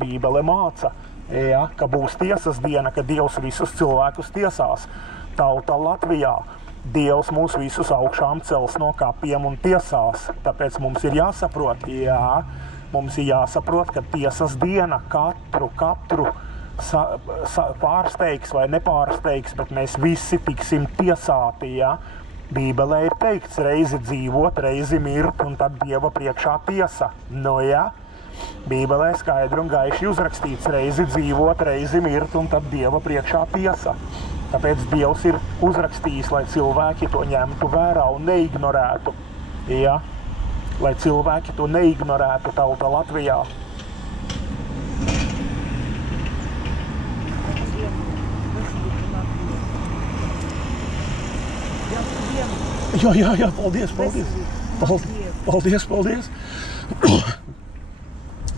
Bībele māca, ja, ka būs tiesas diena, ka Dievs visus cilvēkus tiesās. Tauta Latvijā. Dievs mūs visus augšām cels no kapiem un tiesās. Tāpēc mums ir jāsaprot, mums ir jāsaprot, ka tiesas diena katru pārsteigs vai nepārsteigs, bet mēs visi tiksim tiesāti, ja. Bībelē ir teikts, reizi dzīvot, reizi mirt, un tad Dieva priekšā tiesa. Ja. Bībelē skaidri un gaiši uzrakstīts, reizi dzīvot, reizi mirt, un tad Dieva priekšā tiesa. Tāpēc Dievs ir uzrakstījis, lai cilvēki to ņemtu vērā un neignorētu. Ja? Lai cilvēki to neignorētu, tauta Latvijā. Jā, paldies.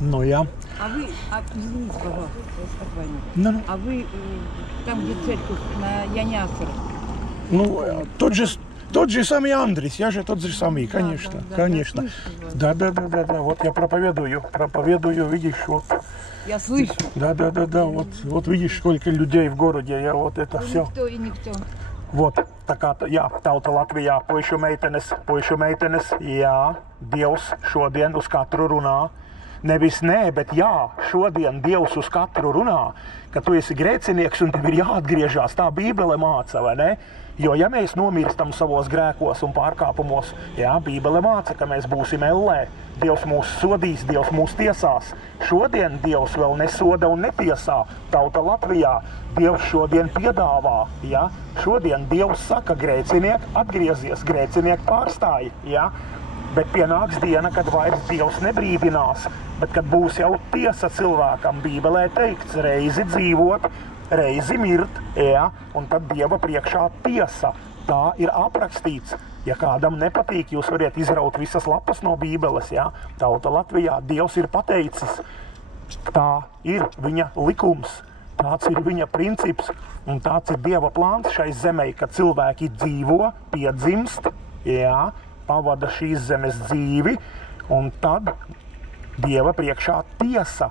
Ну, я. Извините, пожалуйста, А вы там, где церковь на Янясар? Ну, тот же самый Андрей, я же тот же самый, конечно, конечно. Да, вот я проповедую, видишь, вот. Я слышу. Да, вот видишь, сколько людей в городе, я вот это все. Никто. Вот, jā, tauta Latvijā, puišu meitenes, jā, Dievs šodien uz katru runā. Nevis nē, bet jā, šodien Dievs uz katru runā, ka tu esi grēcinieks un tev ir jāatgriežās. Tā Bībele māca, vai ne? Jo ja mēs nomirstam savos grēkos un pārkāpumos, jā, Bībele māca, ka mēs būsim ellē. Dievs mūs sodīs, Dievs mūs tiesās. Šodien Dievs vēl nesoda un netiesā. Tauta Latvijā Dievs šodien piedāvā, ja? Šodien Dievs saka, grēciniek, atgriezies, grēciniek pārstāji, ja? Bet pienāks diena, kad vairs Dievs nebrīdinās, bet kad būs jau tiesa cilvēkam. Bībelē teikts, reizi dzīvot, reizi mirt, ja? Un tad Dieva priekšā tiesa. Tā ir aprakstīts. Ja kādam nepatīk, jūs variet izraut visas lapas no Bībeles, ja? Tauta Latvijā Dievs ir pateicis. Tā ir viņa likums, tāds ir viņa princips, un tāds ir Dieva plāns šai zemē, kad cilvēki dzīvo, piedzimst, ja? Pavada šīs zemes dzīvi, un tad Dieva priekšā tiesa.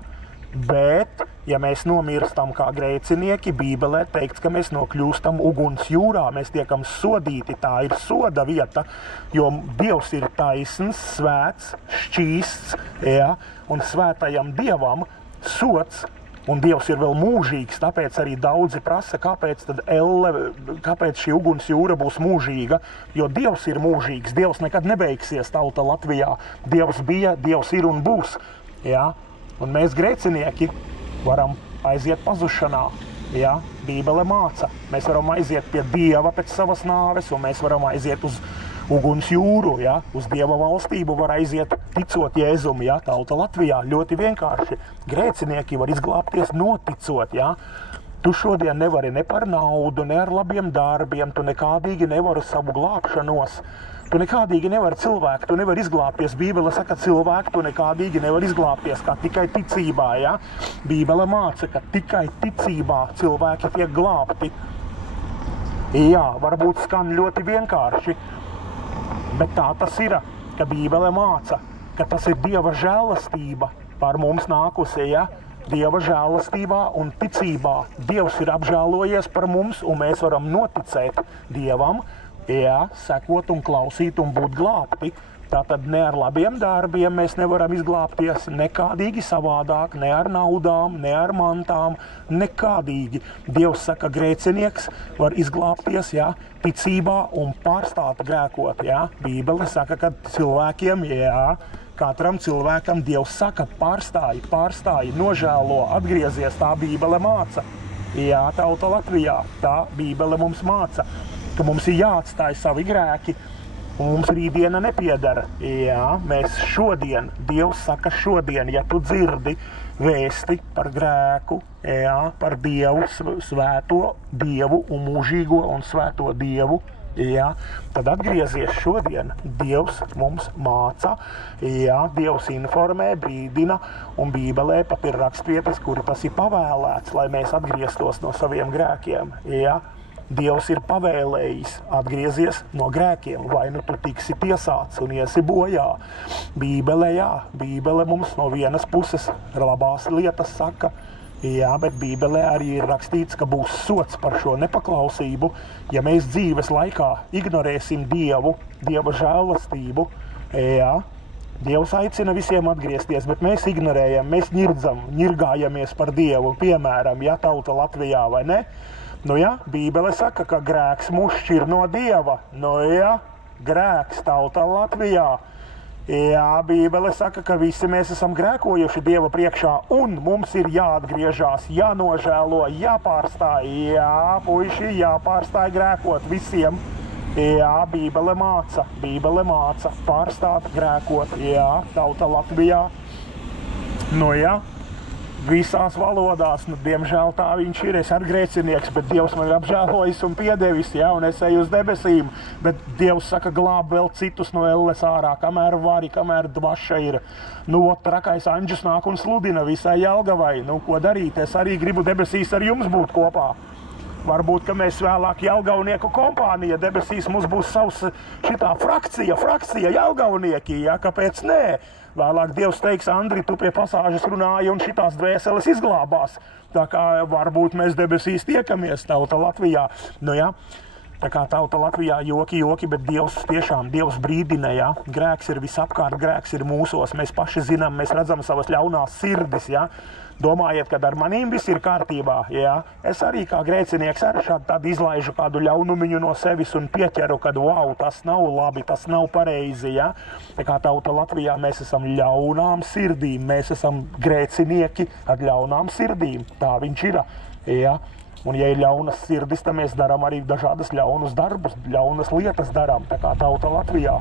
Bet, ja mēs nomirstam kā grēcinieki, Bībelē teikts, ka mēs nokļūstam uguns jūrā, mēs tiekam sodīti, tā ir soda vieta, jo Dievs ir taisns, svēts, šķīsts, ja, un svētajam Dievam sods, un Dievs ir vēl mūžīgs, tāpēc arī daudzi prasa, kāpēc šī uguns jūra būs mūžīga, jo Dievs ir mūžīgs, Dievs nekad nebeigsies, tauta Latvijā. Dievs bija, Dievs ir un būs, ja. Un mēs grēcinieki varam aiziet pazušanā, ja? Bībele māca. Mēs varam aiziet pie Dieva pēc savas nāves, un mēs varam aiziet uz uguns jūru, ja? Uz Dieva valstību var aiziet ticot Jēzum, ja? Tauta Latvijā ļoti vienkārši. Grēcinieki var izglābties noticot, ja? Tu šodien nevari ne par naudu, ne ar labiem darbiem, tu nekādīgi nevari savu glābšanos. Tu nekādīgi nevari cilvēku, tu nevari izglābties. Bībele saka, cilvēku tu nekādīgi nevari izglābties, kā tikai ticībā, ja? Bībele māca, ka tikai ticībā cilvēki tiek glābti. Jā, varbūt skan ļoti vienkārši, bet tā tas ir, ka Bībele māca, ka tas ir Dieva žēlastība par mums nākusi, ja? Dieva žēlastībā un ticībā. Dievs ir apžēlojies par mums, un mēs varam noticēt Dievam, ja, sekot un klausīt un būt glābti. Tātad ne ar labiem darbiem mēs nevaram izglābties, nekādīgi savādāk, ne ar naudām, ne ar mantām, nekādīgi. Dievs saka, grēcinieks var izglābties, ja, ticībā un pārstāt grēkot, ja. Bībele saka, ka cilvēkiem, ja, katram cilvēkam Dievs saka, pārstāji, nožēlo, atgriezies, tā Bībele māca. Jā, tauta Latvijā, tā Bībele mums māca, ka mums ir jāatstāj savi grēki, un mums rītdiena nepiedara. Jā, mēs šodien, Dievs saka šodien, ja tu dzirdi vēsti par grēku, jā, par Dievu, svēto Dievu un mūžīgo un svēto Dievu, jā, tad atgriezies šodien. Dievs mums māca, jā, Dievs informē, brīdina, un Bībelē pat ir rakstvietas, kuri tas ir pavēlēts, lai mēs atgrieztos no saviem grēkiem, jā. Dievs ir pavēlējis atgriezies no grēkiem, vai nu tu tiksi tiesāts un iesi bojā. Bībele, jā, Bībele mums no vienas puses labās lietas saka, jā, bet Bībelē arī ir rakstīts, ka būs sots par šo nepaklausību, ja mēs dzīves laikā ignorēsim Dievu, Dieva žēlastību, jā. Dievs aicina visiem atgriezties, bet mēs ignorējam, mēs ņirgājamies par Dievu, piemēram, ja tauta Latvijā, vai ne? Nu jā, Bībele saka, ka grēks mūs šķir no Dieva. Nu jā, grēks tauta Latvijā. Jā, Bībele saka, ka visi mēs esam grēkojuši Dieva priekšā un mums ir jāatgriežās, jānožēlo, jāpārstāj. Jā, puiši, jāpārstāj grēkot visiem. Jā, Bībele māca pārstāt grēkot, jā, tauta Latvijā. Nu jā, visās valodās, nu, diemžēl tā viņš ir, es ar grēcinieks, bet Dievs man ir apžēlojis un piedevis, jā, un es eju uz debesīm, bet Dievs saka, glāb vēl citus no elles ārā, kamēr vari, kamēr dvaša ir. Nu, trakais anģis nāk un sludina visai Jelgavai, nu, ko darīt, es arī gribu debesīs ar jums būt kopā. Varbūt, ka mēs vēlāk Jelgavnieku kompānija debesīs mums būs savs šitā frakcija Jelgavnieki, ja, kāpēc nē? Vēlāk Dievs teiks, Andri, tu pie pasāžas runāji un šitās dvēseles izglābās. Tā kā varbūt mēs debesīs tiekamies tauta Latvijā. Nu jā, tā kā tauta Latvijā joki, bet Dievs tiešām, Dievs brīdina, ja. Grēks ir visapkārt, grēks ir mūsos, mēs paši zinām, mēs redzam savas ļaunās sirdis, ja. Domājiet, kad ar manīm viss ir kārtībā, jā. Es arī kā grēcinieks arī šādi izlaižu kādu ļaunumiņu no sevis un pieķeru, kad wow, tas nav labi, tas nav pareizi, jā. Tā kā tauta Latvijā mēs esam ļaunām sirdīm, mēs esam grēcinieki ar ļaunām sirdīm, tā viņš ir, jā. Un ja ir ļaunas sirdis, tad mēs darām arī dažādas ļaunus darbus, ļaunas lietas darām, tā kā tauta Latvijā.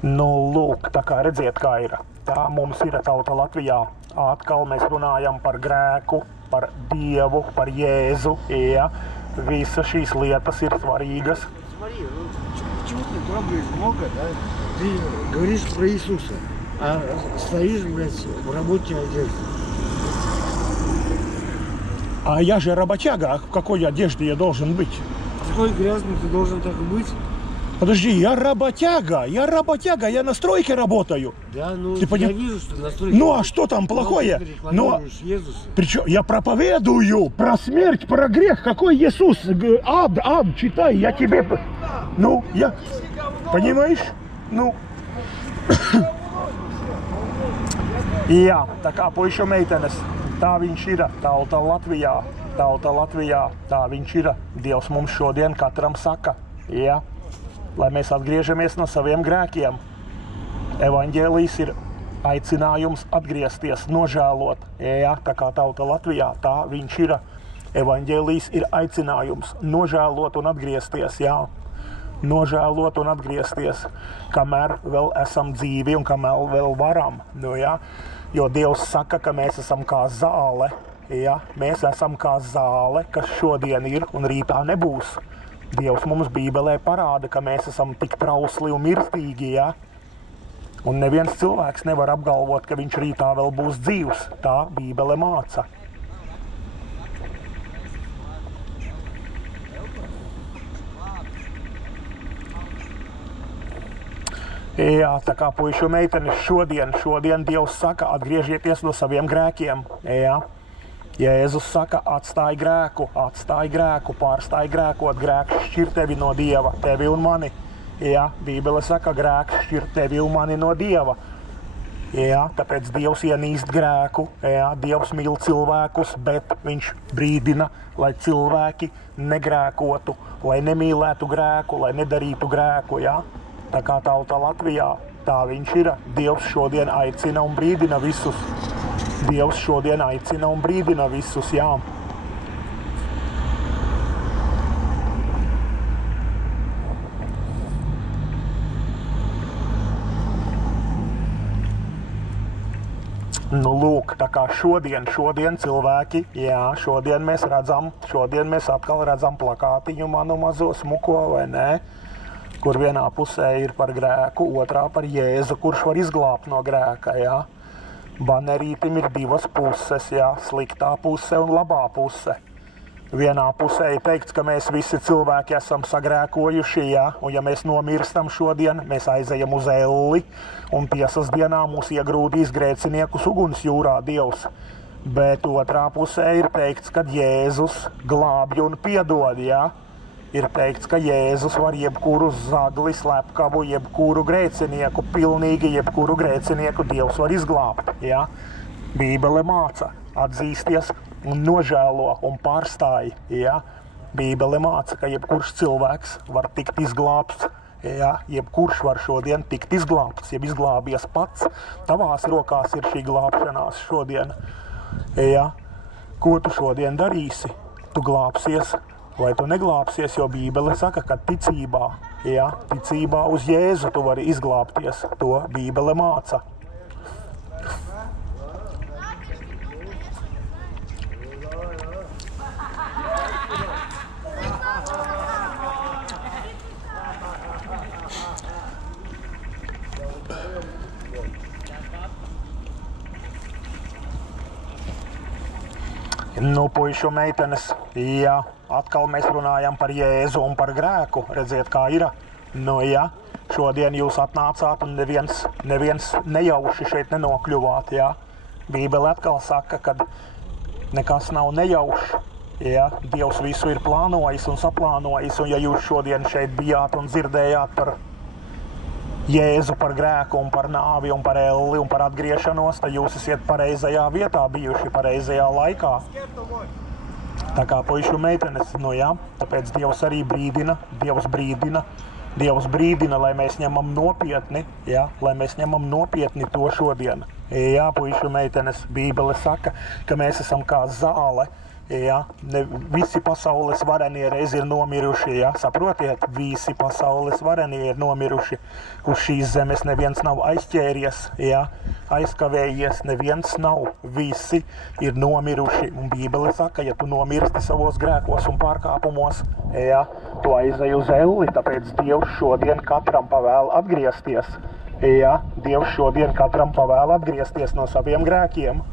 Nu, lūk, tā kā redziet, kā ir. Tā mums ir tauta Latvijā. Atkal mēs runājam par grēku, par Dievu, par Jēzu. Jā. Visas šīs lietas ir svarīgas. Смотри, почему ты трогаешь много, да? Ты говоришь про Иисуса, а стоишь, блядь, в рабочей одежде. А я же работяга, в какой одежде я должен быть? Такой грязный ты должен так и быть. Подожди, я работяга, я на стройке работаю. Да, ну ты я вижу, что на стройке. Ну а что там плохое? Ну, причем я проповедую про смерть, про грех. Какой Иисус? Ад, читай, я тебе... Ну, я... Понимаешь? Ну... Jā, tā kā puišu meitenes, tā viņš ir, tauta Latvijā, tā viņš ir. Dievs mums šodien katram saka, jā. Lai mēs atgriežamies no saviem grēkiem. Evaņģēlijs ir aicinājums atgriezties, nožēlot. Jā, tā kā tauta Latvijā, tā viņš ir. Evaņģēlijs ir aicinājums nožēlot un atgriezties, jā. Nožēlot un atgriezties, kamēr vēl esam dzīvi un kamēr vēl varam. Nu, jā. Jo Dievs saka, ka mēs esam kā zāle. Jā. Mēs esam kā zāle, kas šodien ir un rītā nebūs. Dievs mums Bībelē parāda, ka mēs esam tik trausli un mirstīgi, ja? Un neviens cilvēks nevar apgalvot, ka viņš rītā vēl būs dzīvs. Tā Bībele māca. Jā, tā kā puišu meitenes šodien Dievs saka, atgriežieties no saviem grēkiem. Jā. Jēzus saka, atstāj grēku, pārstāj grēkot, grēks šķir tevi no Dieva, tevi un mani. Jā, Bībele saka, grēks šķir tevi un mani no Dieva. Jā, tāpēc Dievs ienīst grēku, jā, Dievs mīl cilvēkus, bet viņš brīdina, lai cilvēki negrēkotu, lai nemīlētu grēku, lai nedarītu grēku, jā. Tā kā tauta Latvijā, tā viņš ir. Dievs šodien aicina un brīdina visus. Dievs šodien aicina un brīdina visus, jā. Nu, lūk, tā kā šodien cilvēki, jā, šodien mēs atkal redzam plakātiņu manu mazo smuko, vai ne? Kur vienā pusē ir par grēku, otrā par Jēzu, kurš var izglābt no grēka, jā. Banerītim ir divas puses, jā, sliktā puse un labā puse. Vienā pusē ir teikts, ka mēs visi cilvēki esam sagrēkojuši, jā, un ja mēs nomirstam šodien, mēs aizejam uz elli, un tiesas dienā mūs iegrūdīs grēciniekus uguns jūrā Dievs. Bet otrā pusē ir teikts, ka Jēzus glābj un piedod, jā. Ir teikts, ka Jēzus var jebkuru zagli, slepkavu, jebkuru grēcinieku, pilnīgi jebkuru grēcinieku Dievs var izglābt, jā. Bībele māca atzīsties un nožēlo un pārstāj, jā. Bībele māca, ka jebkurš cilvēks var tikt izglābts, jā. Jebkurš var šodien tikt izglābts, jeb izglābies pats. Tavās rokās ir šī glābšanās šodien, jā. Ko tu šodien darīsi? Tu glābsies vai tu neglābsies, jo Bībele saka, ka ticībā, jā, ticībā uz Jēzu tu vari izglābties. To Bībele māca. Nu, puišu meitenes, jā, atkal mēs runājam par Jēzu un par grēku. Redziet, kā ir. Nu, jā, šodien jūs atnācāt un neviens nejauši šeit nenokļuvāt, jā. Bībele atkal saka, ka nekas nav nejaušs, jā. Dievs visu ir plānojis un saplānojis, un ja jūs šodien šeit bijāt un dzirdējāt par Jēzu, par grēku un par nāvi un par elli un par atgriešanos, tad jūs esat pareizajā vietā bijuši, pareizajā laikā. Tā kā puišu meitenes, nu jā, tāpēc Dievs arī brīdina, Dievs brīdina, lai mēs ņemam nopietni, jā, lai mēs ņemam nopietni to šodien. Jā, puišu meitenes, Bībele saka, ka mēs esam kā zāle, jā, visi pasaules varenie reiz ir nomiruši, jā, saprotiet, visi pasaules varenie ir nomiruši. Uz šīs zemes neviens nav aizķēries, jā, aizkavējies, neviens nav, visi ir nomiruši. Un Bībele saka, ja tu nomirsti savos grēkos un pārkāpumos, jā, tu aizej uz elli, tāpēc Dievs šodien katram pavēl atgriezties, jā, Dievs šodien katram pavēl atgriezties no saviem grēkiem.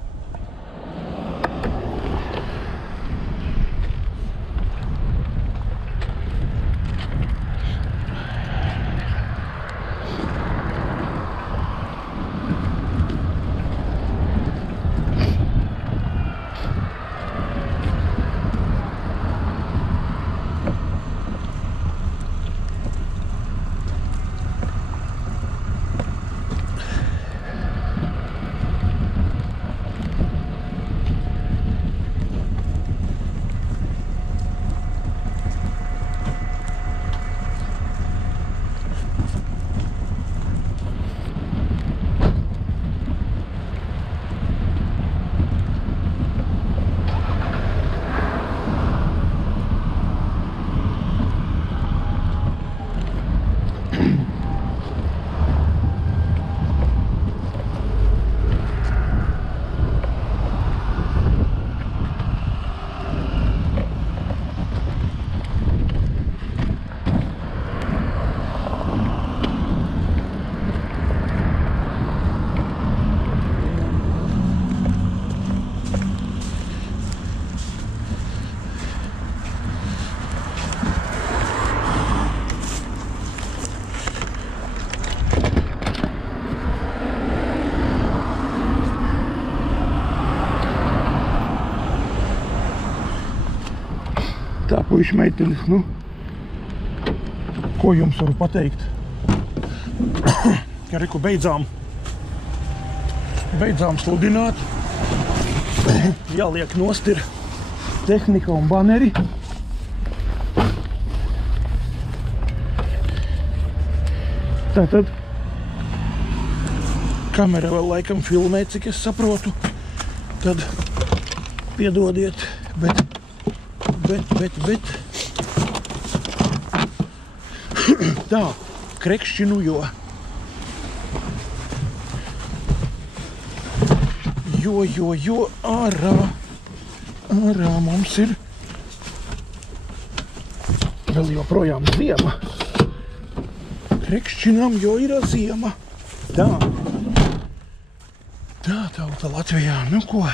Tā, puiši meitenes, nu, ko jums varu pateikt? Ka reku beidzām sludināt. Jāliek nost ir tehnika un baneri. Tātad kamera vēl laikam filmē, cik es saprotu. Tad piedodiet, bet tā, krekšķinu, ārā mums ir vēl joprojām ziema. Rekšķinām, jo ir ziema. Tā tauta Latvijā, nu ko?